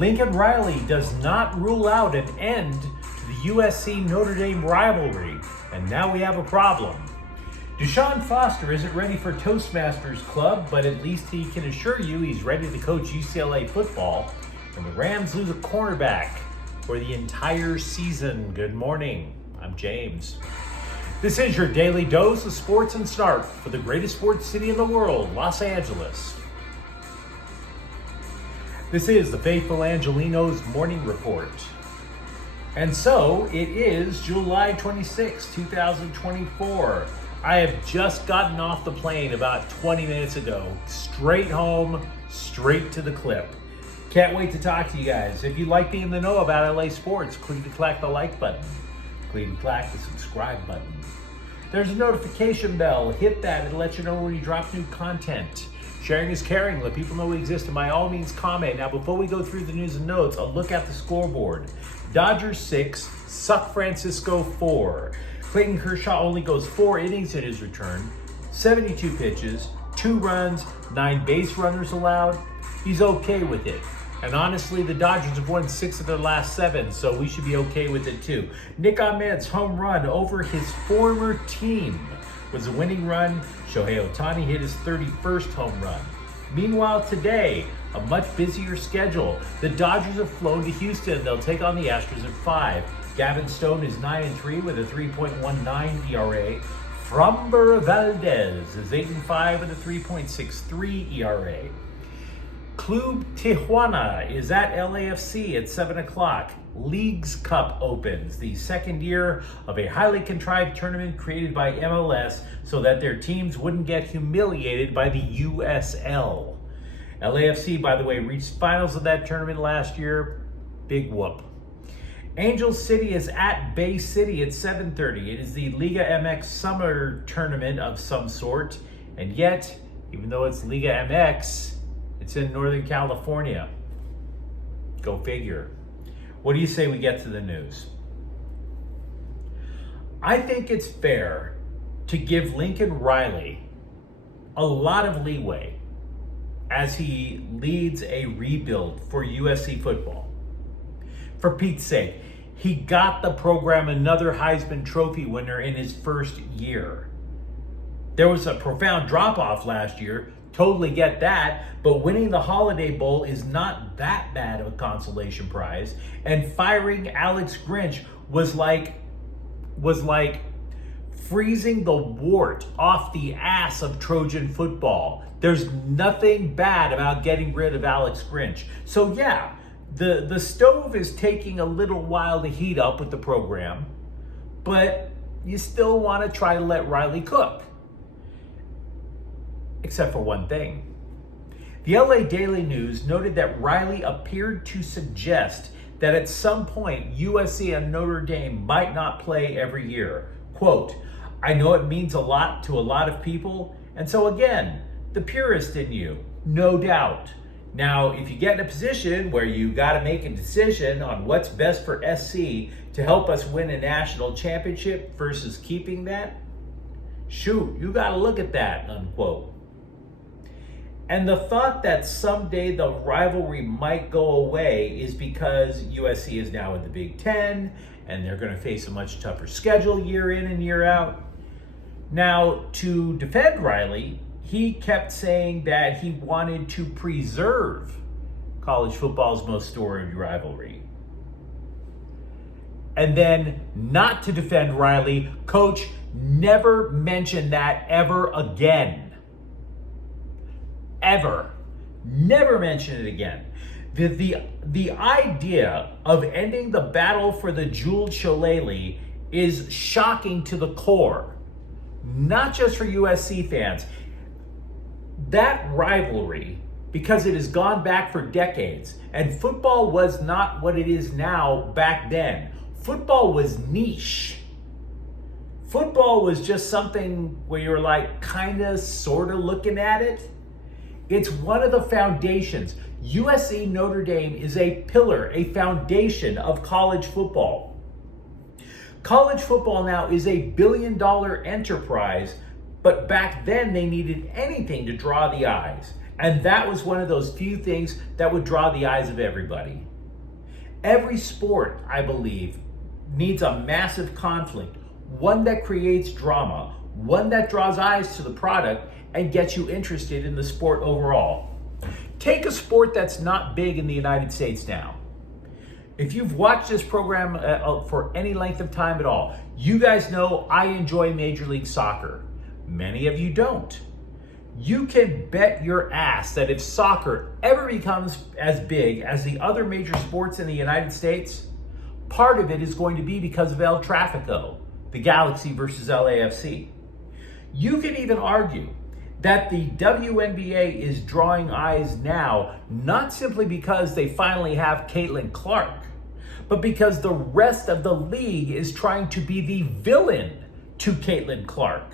Lincoln Riley does not rule out an end to the USC-Notre Dame rivalry, and now we have a problem. DeShaun Foster isn't ready for Toastmasters Club, but at least he can assure you he's ready to coach UCLA football. And the Rams lose a cornerback for the entire season. Good morning. I'm James. This is your daily dose of sports and snark for the greatest sports city in the world, Los Angeles. This is the faithful Angelenos Morning Report. And so it is July 26, 2024. I have just gotten off the plane about 20 minutes ago. Straight home, straight to the clip. Can't wait to talk to you guys. If you'd like being in the know about LA sports, click the like button. Click the subscribe button. There's a notification bell. Hit that. It'll let you know when we drop new content. Sharing is caring. Let people know we exist, and by all means comment. Now, before we go through the news and notes, a look at the scoreboard. Dodgers 6, San Francisco 4. Clayton Kershaw only goes 4 innings in his return, 72 pitches, 2 runs, 9 base runners allowed. He's okay with it. And honestly, the Dodgers have won 6 of their last 7, so we should be okay with it too. Nick Ahmed's home run over his former team was a winning run. Shohei Ohtani hit his 31st home run. Meanwhile, today, a much busier schedule. The Dodgers have flown to Houston. They'll take on the Astros at 5. Gavin Stone is 9-3 with a 3.19 ERA. Framber Valdez is 8-5 with a 3.63 ERA. Club Tijuana is at LAFC at 7 o'clock. Leagues Cup opens, the second year of a highly contrived tournament created by MLS so that their teams wouldn't get humiliated by the USL. LAFC, by the way, reached finals of that tournament last year. Big whoop. Angel City is at Bay City at 7:30. It is the Liga MX summer tournament of some sort. And yet, even though it's Liga MX, it's in Northern California. Go figure. What do you say we get to the news? I think it's fair to give Lincoln Riley a lot of leeway as he leads a rebuild for USC football. For Pete's sake, he got the program another Heisman Trophy winner in his first year. There was a profound drop-off last year. Totally get that, but winning the Holiday Bowl is not that bad of a consolation prize. And firing Alex Grinch was like freezing the wart off the ass of Trojan football. There's nothing bad about getting rid of Alex Grinch. So yeah, the stove is taking a little while to heat up with the program, but you still want to try to let Riley cook. Except for one thing. The LA Daily News noted that Riley appeared to suggest that at some point USC and Notre Dame might not play every year. Quote, "I know it means a lot to a lot of people, and so again, the purist in you, no doubt. Now, if you get in a position where you got to make a decision on what's best for SC to help us win a national championship versus keeping that, shoot, you got to look at that," unquote. And the thought that someday the rivalry might go away is because USC is now in the Big Ten and they're going to face a much tougher schedule year in and year out. Now, to defend Riley, he kept saying that he wanted to preserve college football's most storied rivalry. And then, not to defend Riley, Coach never mentioned that ever again. Ever. Never mention it again. The idea of ending the battle for the jeweled shillelagh is shocking to the core. Not just for USC fans. That rivalry, because it has gone back for decades, and football was not what it is now back then. Football was niche. Football was just something where you were like kind of sort of looking at it. It's one of the foundations. USC Notre Dame is a pillar, a foundation of college football. College football now is a billion-dollar enterprise, but back then they needed anything to draw the eyes. And that was one of those few things that would draw the eyes of everybody. Every sport, I believe, needs a massive conflict, one that creates drama, one that draws eyes to the product and gets you interested in the sport overall. Take a sport that's not big in the United States now. If you've watched this program for any length of time at all, you guys know I enjoy Major League Soccer. Many of you don't. You can bet your ass that if soccer ever becomes as big as the other major sports in the United States, part of it is going to be because of El Tráfico, the Galaxy versus LAFC. You can even argue that the WNBA is drawing eyes now, not simply because they finally have Caitlin Clark, but because the rest of the league is trying to be the villain to Caitlin Clark.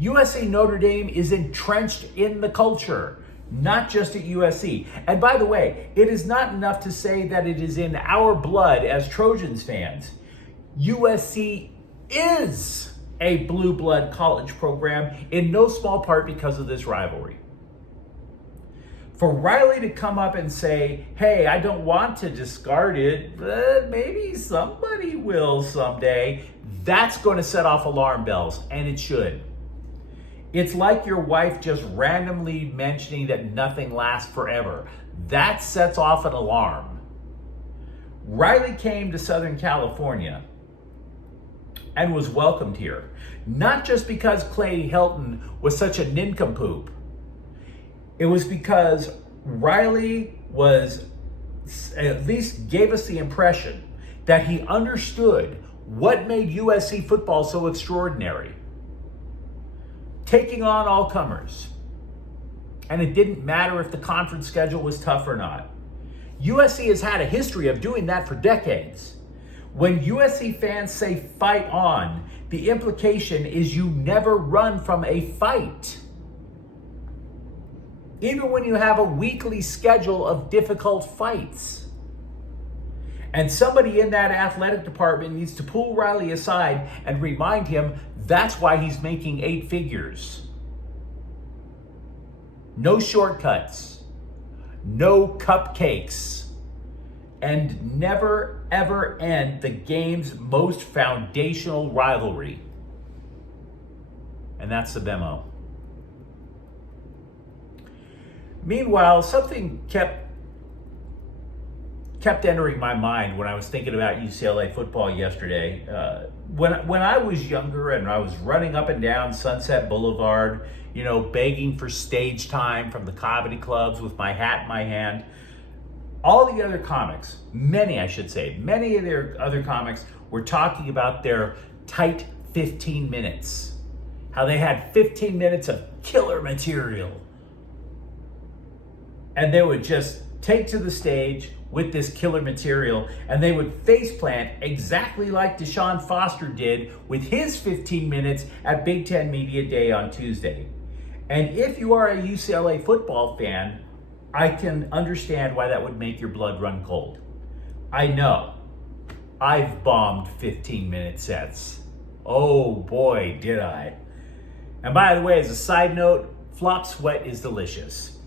USC-Notre Dame is entrenched in the culture, not just at USC. And by the way, it is not enough to say that it is in our blood as Trojans fans. USC is a blue blood college program in no small part because of this rivalry. For Riley to come up and say, hey, I don't want to discard it, but maybe somebody will someday, that's going to set off alarm bells, and it should. It's like your wife just randomly mentioning that nothing lasts forever. That sets off an alarm. Riley came to Southern California and was welcomed here, not just because Clay Helton was such a nincompoop. It was because Riley was, at least gave us the impression that he understood what made USC football so extraordinary. Taking on all comers. And it didn't matter if the conference schedule was tough or not. USC has had a history of doing that for decades. When USC fans say fight on, the implication is you never run from a fight. Even when you have a weekly schedule of difficult fights. And somebody in that athletic department needs to pull Riley aside and remind him that's why he's making 8 figures. No shortcuts, no cupcakes, and never ever end the game's most foundational rivalry. And that's the memo. Meanwhile, something kept entering my mind when I was thinking about UCLA football yesterday. When I was younger and I was running up and down Sunset Boulevard, begging for stage time from the comedy clubs with my hat in my hand, all the other comics, many of their other comics were talking about their tight 15 minutes. How they had 15 minutes of killer material. And they would just take to the stage with this killer material, and they would faceplant exactly like DeShaun Foster did with his 15 minutes at Big Ten Media Day on Tuesday. And if you are a UCLA football fan, I can understand why that would make your blood run cold. I know. I've bombed 15-minute sets. Oh boy, did I. And by the way, as a side note, flop sweat is delicious.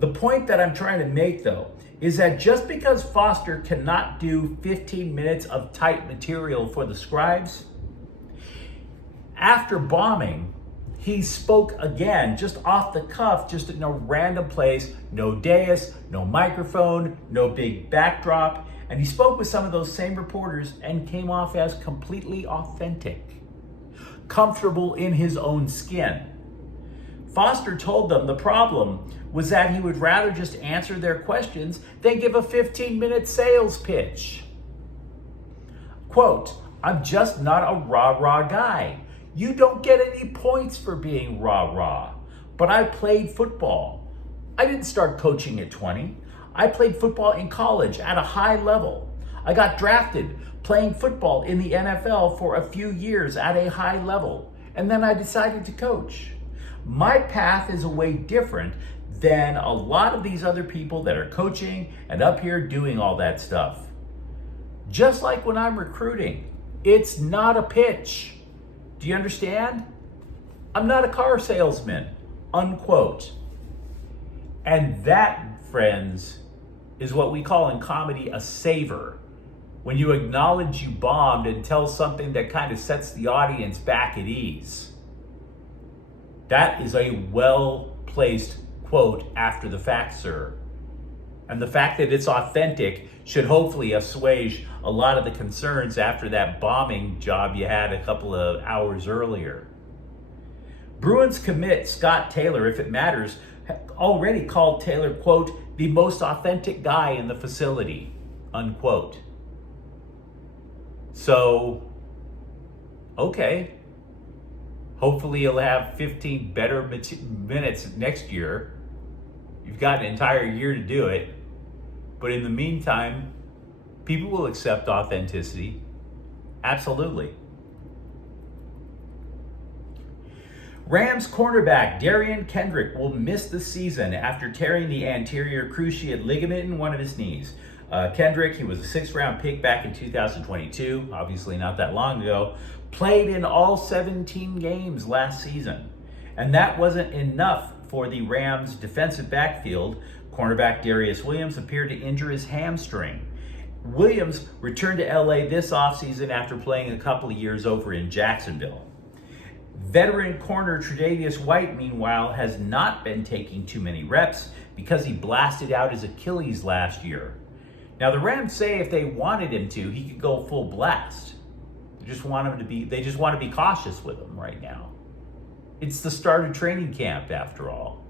The point that I'm trying to make, though, is that just because Foster cannot do 15 minutes of tight material for the scribes, after bombing, he spoke again, just off the cuff, just in a random place, no dais, no microphone, no big backdrop, and he spoke with some of those same reporters and came off as completely authentic, comfortable in his own skin. Foster told them the problem was that he would rather just answer their questions than give a 15-minute sales pitch. Quote, I'm just not a rah-rah guy. You don't get any points for being rah-rah. But I played football. I didn't start coaching at 20. I played football in college at a high level. I got drafted playing football in the NFL for a few years at a high level. And then I decided to coach. My path is a way different than a lot of these other people that are coaching and up here doing all that stuff. Just like when I'm recruiting, it's not a pitch. Do you understand? I'm not a car salesman, unquote. And that, friends, is what we call in comedy a savor. When you acknowledge you bombed and tell something that kind of sets the audience back at ease. That is a well-placed quote after the fact, sir. And the fact that it's authentic should hopefully assuage a lot of the concerns after that bombing job you had a couple of hours earlier. Bruins commit Scott Taylor, if it matters, already called Taylor, quote, the most authentic guy in the facility, unquote. So, okay. Hopefully you'll have 15 better minutes next year. You've got an entire year to do it. But in the meantime, people will accept authenticity. Absolutely. Rams cornerback Darian Kendrick will miss the season after tearing the anterior cruciate ligament in one of his knees. Kendrick, he was a 6th-round pick back in 2022, obviously not that long ago, played in all 17 games last season. And that wasn't enough for the Rams' defensive backfield. Cornerback Darius Williams appeared to injure his hamstring. Williams returned to LA this offseason after playing a couple of years over in Jacksonville. Veteran corner Tre'Davious White, meanwhile, has not been taking too many reps because he blasted out his Achilles last year. Now, the Rams say if they wanted him to, he could go full blast. They just want to be cautious with him right now. It's the start of training camp, after all.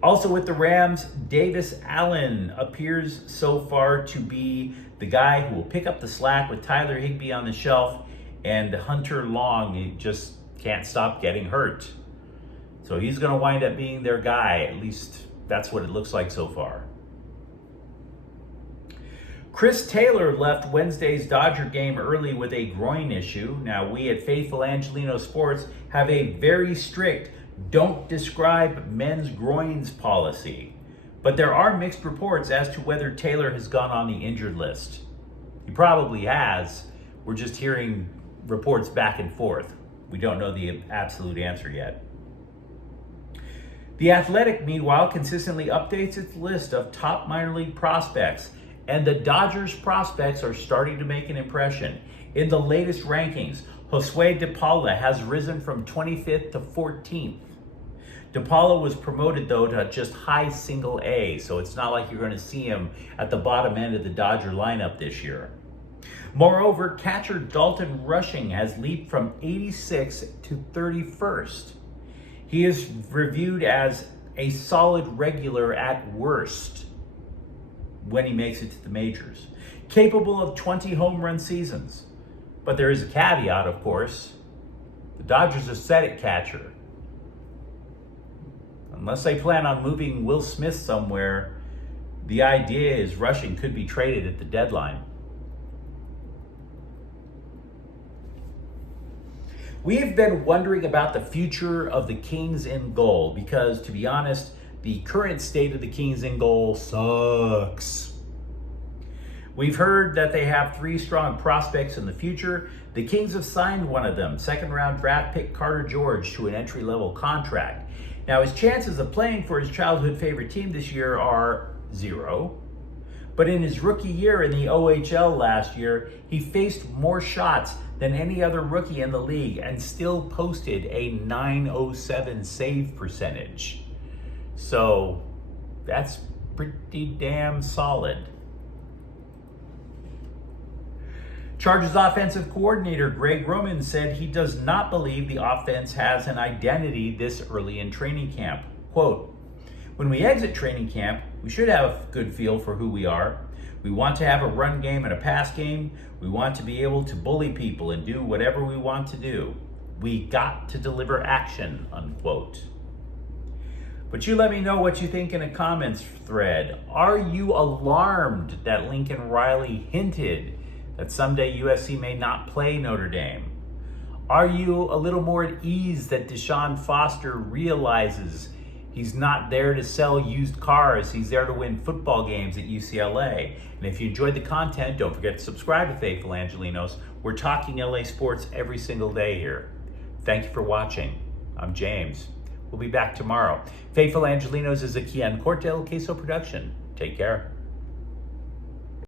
Also with the Rams, Davis Allen appears so far to be the guy who will pick up the slack with Tyler Higbee on the shelf, and Hunter Long, he just can't stop getting hurt. So he's going to wind up being their guy. At least that's what it looks like so far. Chris Taylor left Wednesday's Dodger game early with a groin issue. Now, we at Faithful Angelenos Sports have a very strict don't describe men's groins policy. But there are mixed reports as to whether Taylor has gone on the injured list. He probably has. We're just hearing reports back and forth. We don't know the absolute answer yet. The Athletic, meanwhile, consistently updates its list of top minor league prospects, and the Dodgers prospects are starting to make an impression. In the latest rankings, Josue DePaula has risen from 25th to 14th. DePaula was promoted, though, to just high single A, so it's not like you're going to see him at the bottom end of the Dodger lineup this year. Moreover, catcher Dalton Rushing has leaped from 86th to 31st. He is reviewed as a solid regular at worst when he makes it to the majors. Capable of 20 home run seasons. But there is a caveat, of course. The Dodgers are set at catcher. Unless they plan on moving Will Smith somewhere, the idea is Rushing could be traded at the deadline. We have been wondering about the future of the Kings in goal because, to be honest, the current state of the Kings in goal sucks. We've heard that they have 3 strong prospects in the future. The Kings have signed one of them, 2nd-round draft pick Carter George, to an entry-level contract. Now, his chances of playing for his childhood favorite team this year are 0. But in his rookie year in the OHL last year, he faced more shots than any other rookie in the league and still posted a .907 save percentage. So that's pretty damn solid. Chargers offensive coordinator Greg Roman said he does not believe the offense has an identity this early in training camp. Quote, "When we exit training camp, we should have a good feel for who we are. We want to have a run game and a pass game. We want to be able to bully people and do whatever we want to do. We got to deliver action," unquote. But you let me know what you think in a comments thread. Are you alarmed that Lincoln Riley hinted that someday USC may not play Notre Dame? Are you a little more at ease that DeShaun Foster realizes he's not there to sell used cars, he's there to win football games at UCLA? And if you enjoyed the content, don't forget to subscribe to Faithful Angelenos. We're talking LA sports every single day here. Thank you for watching. I'm James. We'll be back tomorrow. Faithful Angelenos is a Kian Corte El Queso production. Take care.